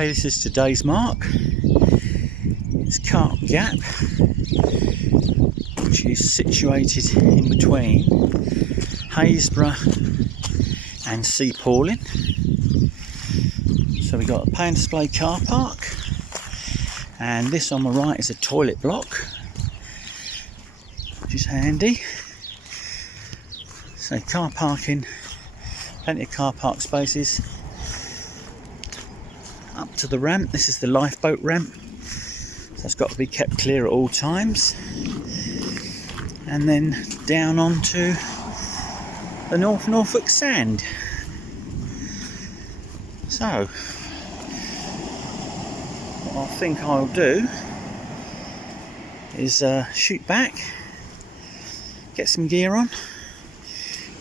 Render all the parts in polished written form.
Okay, this is today's mark. It's Carp Gap, which is situated in between Haysborough and Sea Pauling. So we've got a pay and display car park, and this on the right is a toilet block, which is handy. So car parking, plenty of car park spaces. Up to the ramp, this is the lifeboat ramp, so it's got to be kept clear at all times. And then down onto the North Norfolk sand. So, what I think I'll do is shoot back, get some gear on,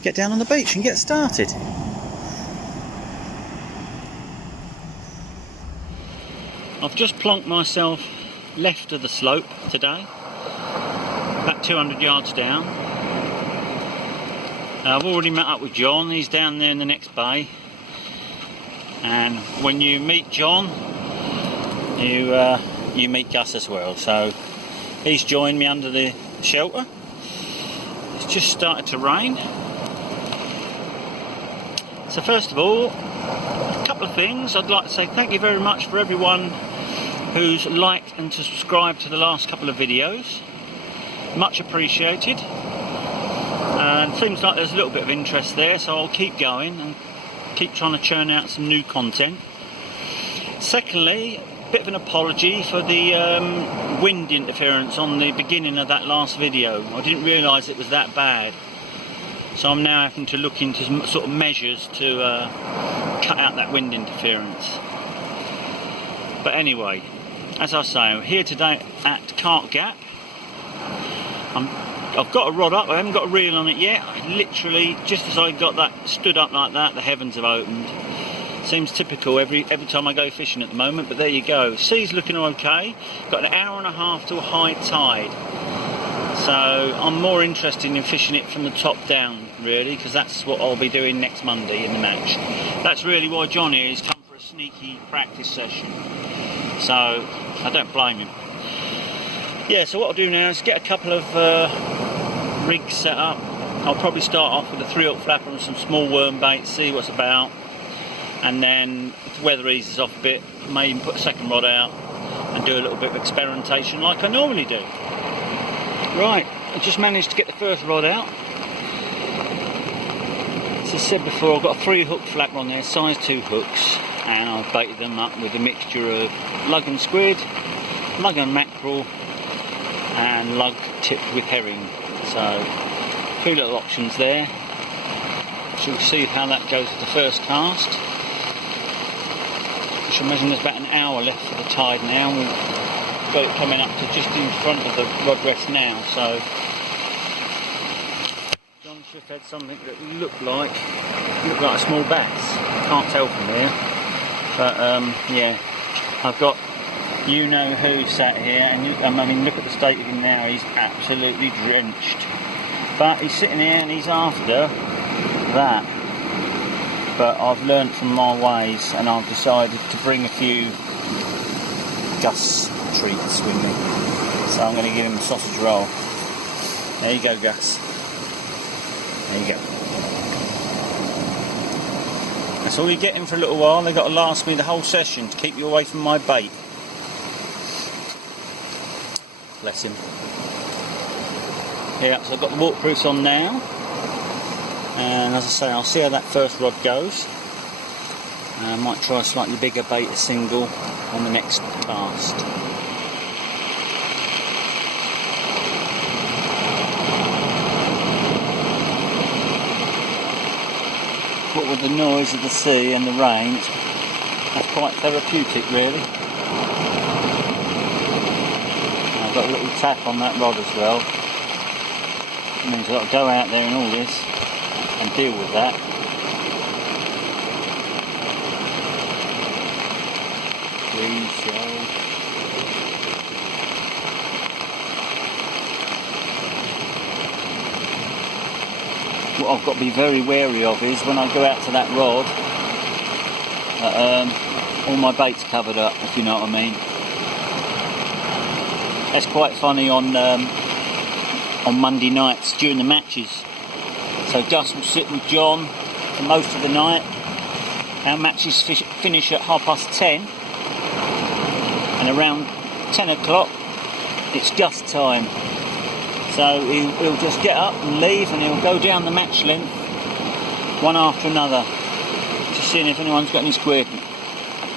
get down on the beach and get started. I've just plonked myself left of the slope today, about 200 yards down. I've already met up with John, he's down there in the next bay. And when you meet John, you meet Gus as well. So he's joined me under the shelter. It's just started to rain. So first of all, a couple of things. I'd like to say thank you very much for everyone who's liked and subscribed to the last couple of videos. Much appreciated. And seems like there's a little bit of interest there, so I'll keep going and keep trying to churn out some new content. Secondly, a bit of an apology for the wind interference on the beginning of that last video. I didn't realise it was that bad, so I'm now having to look into some sort of measures to cut out that wind interference. But anyway, as I say, I'm here today at Carp Gap. I've got a rod up, I haven't got a reel on it yet. Literally, just as I got that stood up like that, the heavens have opened. Seems typical every time I go fishing at the moment, but there you go. Sea's looking okay. Got an hour and a half to a high tide. So I'm more interested in fishing it from the top down, really, because that's what I'll be doing next Monday in the match. That's really why John here is come for a sneaky practice session. So I don't blame him. Yeah, so what I'll do now is get a couple of rigs set up. I'll probably start off with a 3-hook flapper and some small worm bait, see what's about, and then if the weather eases off a bit, I may even put a second rod out and do a little bit of experimentation like I normally do. Right, I just managed to get the first rod out. As I said before, I've got a 3-hook flapper on there, size 2 hooks, and I've baited them up with a mixture of lug and squid, lug and mackerel, and lug tipped with herring. So 2 little options there. So we'll see how that goes with the first cast. I should imagine there's about an hour left for the tide now. We've got it coming up to just in front of the rod rest now. So John just had something that looked like a small bass. Can't tell from there, but yeah, I've got you know who sat here, and I mean, look at the state of him now. He's absolutely drenched, but he's sitting here and he's after that. But I've learnt from my ways, and I've decided to bring a few Gus treats with me. So I'm going to give him a sausage roll. There you go, Gus. There you go. That's all you get in for a little while. They've got to last me the whole session to keep you away from my bait. Bless him. Yeah, so I've got the waterproofs on now, and as I say, I'll see how that first rod goes. I might try a slightly bigger bait, a single, on the next cast. What with the noise of the sea and the rain, that's quite therapeutic, really. I've got a little tap on that rod as well. It means I've got to go out there and all this and deal with that. Please show. What I've got to be very wary of is when I go out to that rod, all my baits covered up, if you know what I mean. That's quite funny on Monday nights during the matches. So Gus will sit with John for most of the night. Our matches finish at 10:30, and around 10 o'clock it's Gus time. So he'll just get up and leave, and he'll go down the match length one after another, just seeing if anyone's got any squid.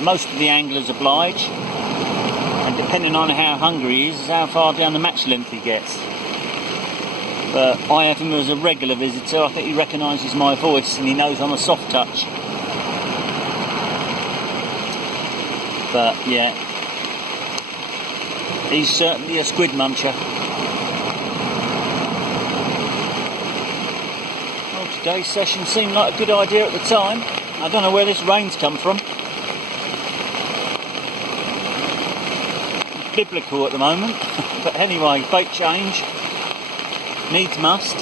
Most of the anglers oblige, and depending on how hungry he is how far down the match length he gets. But I have him as a regular visitor. I think he recognises my voice and he knows I'm a soft touch. But yeah, he's certainly a squid muncher. Well, today's session seemed like a good idea at the time. I don't know where this rain's come from. It's biblical at the moment. But anyway, bait change. Needs must.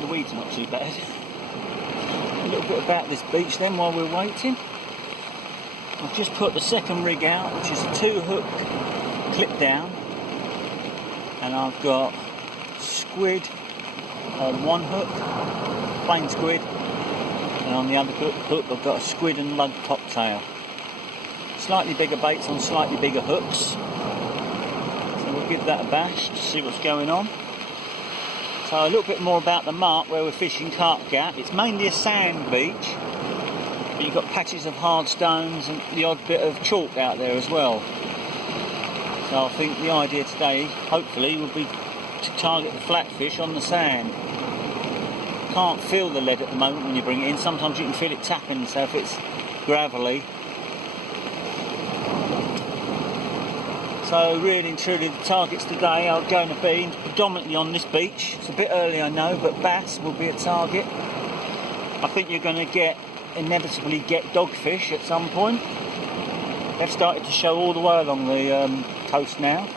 The weed's not too bad. A little bit about this beach then while we're waiting. I've just put the second rig out, which is a 2-hook clip down, and I've got squid on one hook, plain squid, and on the other hook I've got a squid and lug cocktail. Slightly bigger baits on slightly bigger hooks, so we'll give that a bash to see what's going on. So a little bit more about the mark where we're fishing Carp Gap. It's mainly a sand beach, but you've got patches of hard stones and the odd bit of chalk out there as well. So I think the idea today, hopefully, will be to target the flatfish on the sand. Can't feel the lead at the moment when you bring it in. Sometimes you can feel it tapping, so if it's gravelly. So really and truly the targets today are going to be predominantly on this beach. It's a bit early I know, but bass will be a target. I think you're going to inevitably get dogfish at some point. They've started to show all the way along the coast now.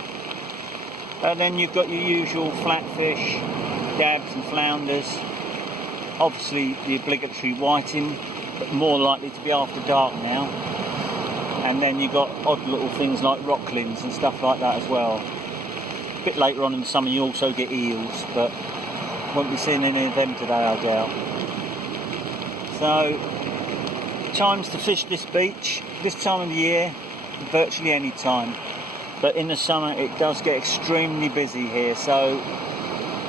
And then you've got your usual flatfish, dabs and flounders. Obviously the obligatory whiting, but more likely to be after dark now. And then you've got odd little things like rocklins and stuff like that as well. A bit later on in the summer you also get eels, but won't be seeing any of them today, I doubt. So, times to fish this beach, this time of the year, virtually any time. But in the summer it does get extremely busy here, so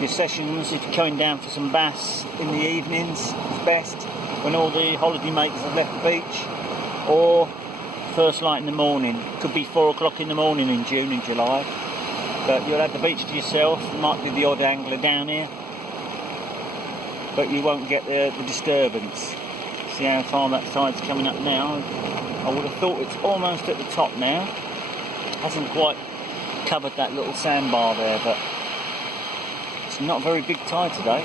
your sessions, if you're coming down for some bass in the evenings, it's best when all the holiday makers have left the beach, or first light in the morning. Could be 4 o'clock in the morning in June and July, but you'll have the beach to yourself. There might be the odd angler down here, but you won't get the disturbance. See how far that tide's coming up now? I would have thought it's almost at the top now. Hasn't quite covered that little sandbar there, but it's not a very big tide today.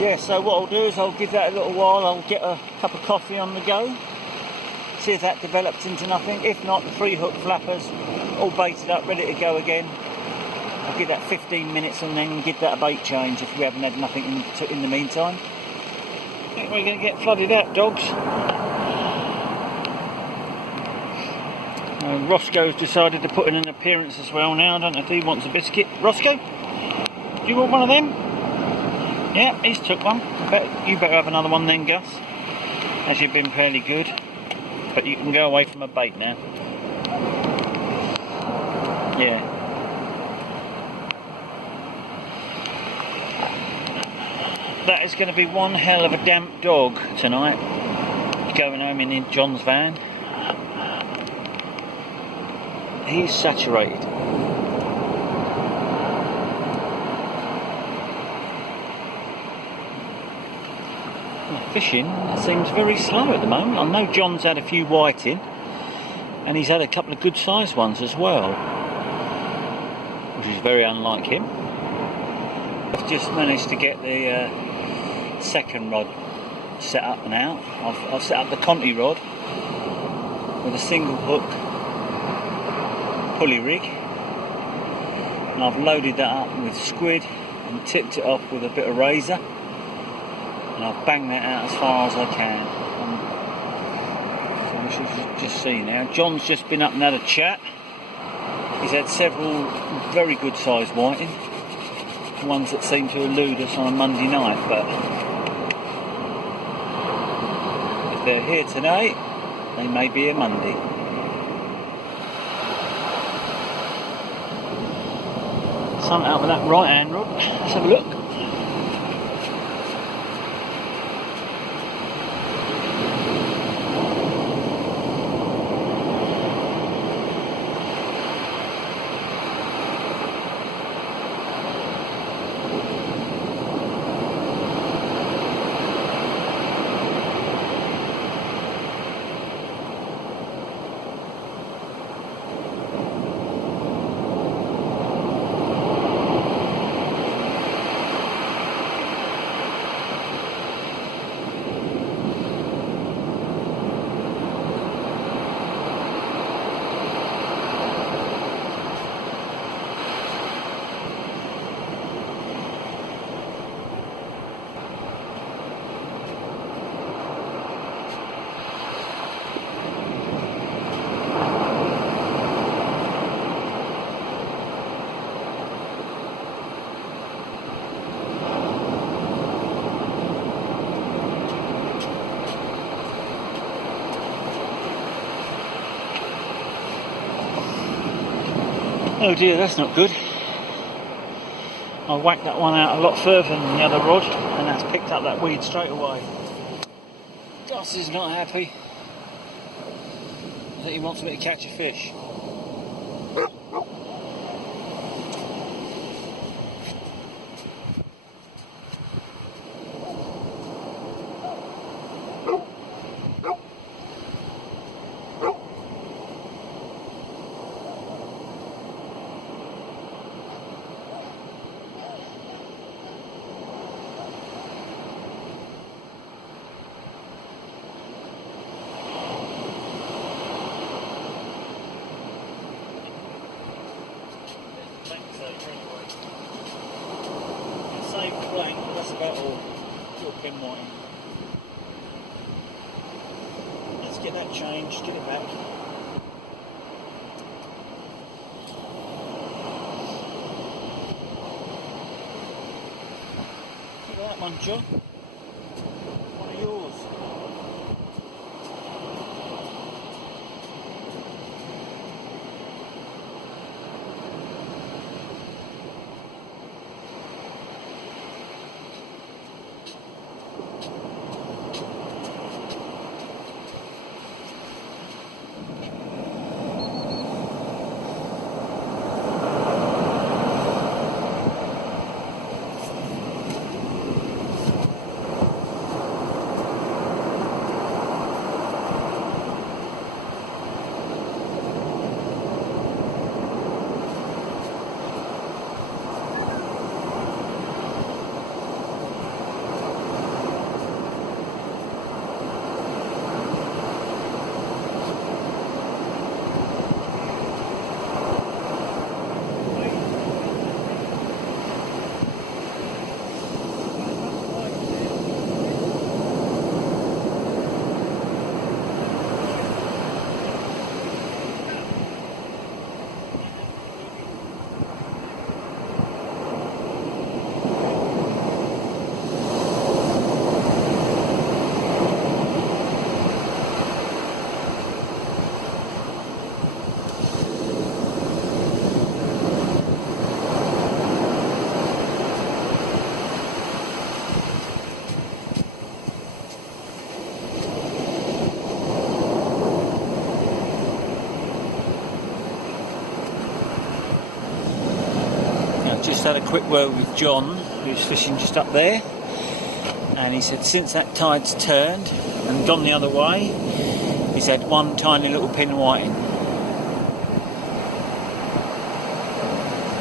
Yeah, so what I'll do is I'll give that a little while. I'll get a cup of coffee on the go, see if that develops into nothing. If not, the 3-hook flappers all baited up, ready to go again. I'll give that 15 minutes and then give that a bait change if we haven't had nothing in the meantime. I think we're going to get flooded out, dogs. Roscoe's decided to put in an appearance as well now. I don't know if he wants a biscuit. Roscoe, do you want one of them? Yeah, he's took one. You better have another one then, Gus, as you've been fairly good. But you can go away from a bait now. Yeah. That is going to be one hell of a damp dog tonight. Going home in John's van. He's saturated. Fishing seems very slow at the moment. I know John's had a few whiting, and he's had a couple of good sized ones as well, which is very unlike him. I've just managed to get the second rod set up now. I've set up the Conti rod with a single hook pulley rig, and I've loaded that up with squid and tipped it off with a bit of razor. And I'll bang that out as far as I can. So we should just see now. John's just been up and had a chat. He's had several very good sized whiting, ones that seem to elude us on a Monday night, but if they're here today, they may be a Monday. Something out with that right hand rod. Let's have a look. Oh dear, that's not good. I whacked that one out a lot further than the other rod, and that's picked up that weed straight away. Gus is not happy. I think he wants me to catch a fish. That's about all. Pin whiting. Let's get that changed, get it back. Look at that one, John. One of yours. had a quick word with John, who's fishing just up there, and he said since that tide's turned and gone the other way, he's had one tiny little pin whiting.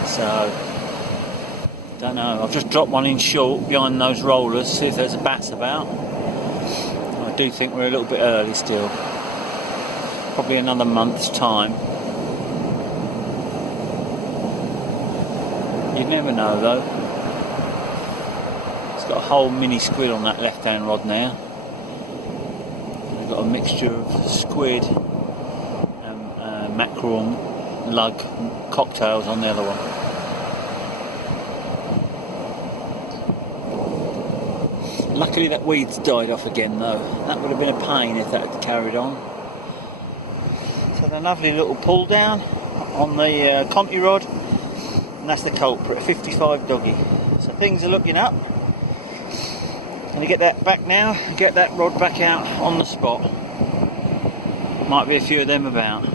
So, don't know. I've just dropped one in short behind those rollers, see if there's a bass about. I do think we're a little bit early still. Probably another month's time. You never know though. It's got a whole mini squid on that left hand rod now. We've got a mixture of squid and mackerel and lug cocktails on the other one. Luckily that weed's died off again though. That would have been a pain if that had carried on. So the lovely little pull down on the Conti rod, and that's the culprit, a 55 doggy. So things are looking up. Gonna get that back now, get that rod back out on the spot. Might be a few of them about.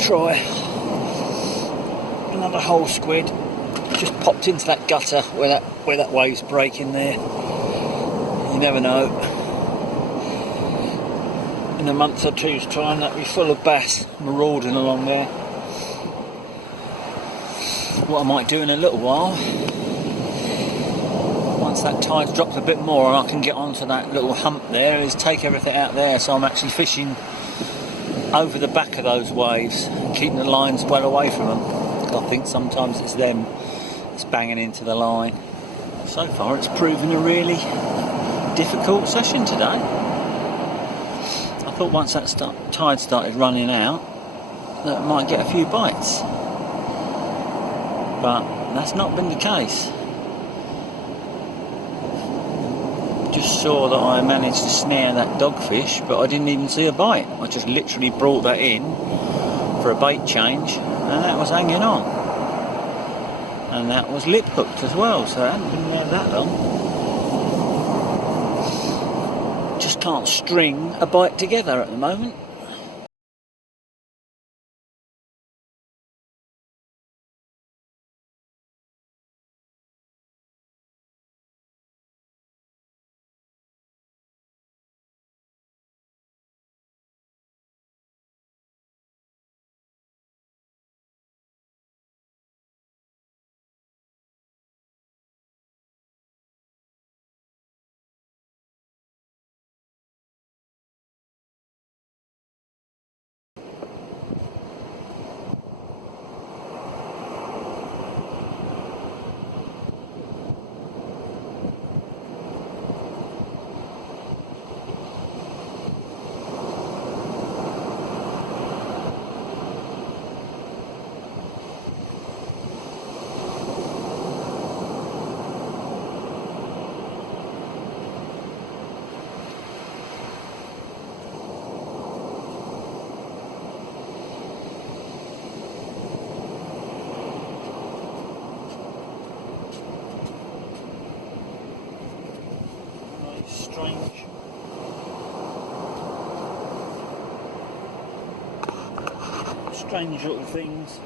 Try another whole squid. Just popped into that gutter where that wave's breaking there. You never know. In a month or two's time, that'll be full of bass marauding along there. What I might do in a little while, once that tide drops a bit more and I can get onto that little hump there, is take everything out there so I'm actually fishing over the back of those waves, keeping the lines well away from them. I think sometimes it's them that's banging into the line. So far it's proven a really difficult session today. I thought once that tide started running out that I might get a few bites, but that's not been the case. Just saw that I managed to snare that dogfish, but I didn't even see a bite. I just literally brought that in for a bait change, and that was hanging on. And that was lip hooked as well, so it hadn't been there that long. Just can't string a bite together at the moment. Strange little things.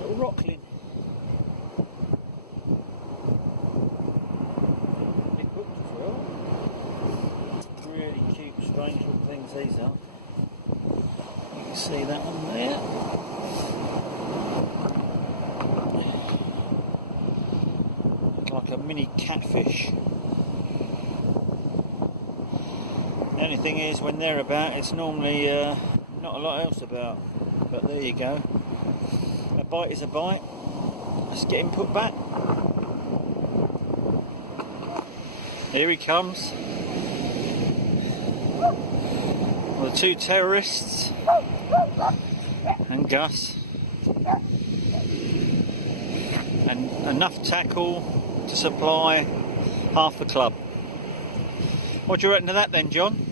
Little rockling. Lip hooked as well. Really cute, strange little things these are. You can see that one there. like a mini catfish. The only thing is, when they're about, it's normally not a lot else about. But there you go. A bite is a bite. Let's get him put back. Here he comes. Well, the two terrorists and Gus. And enough tackle to supply half the club. What do you reckon of that then, John?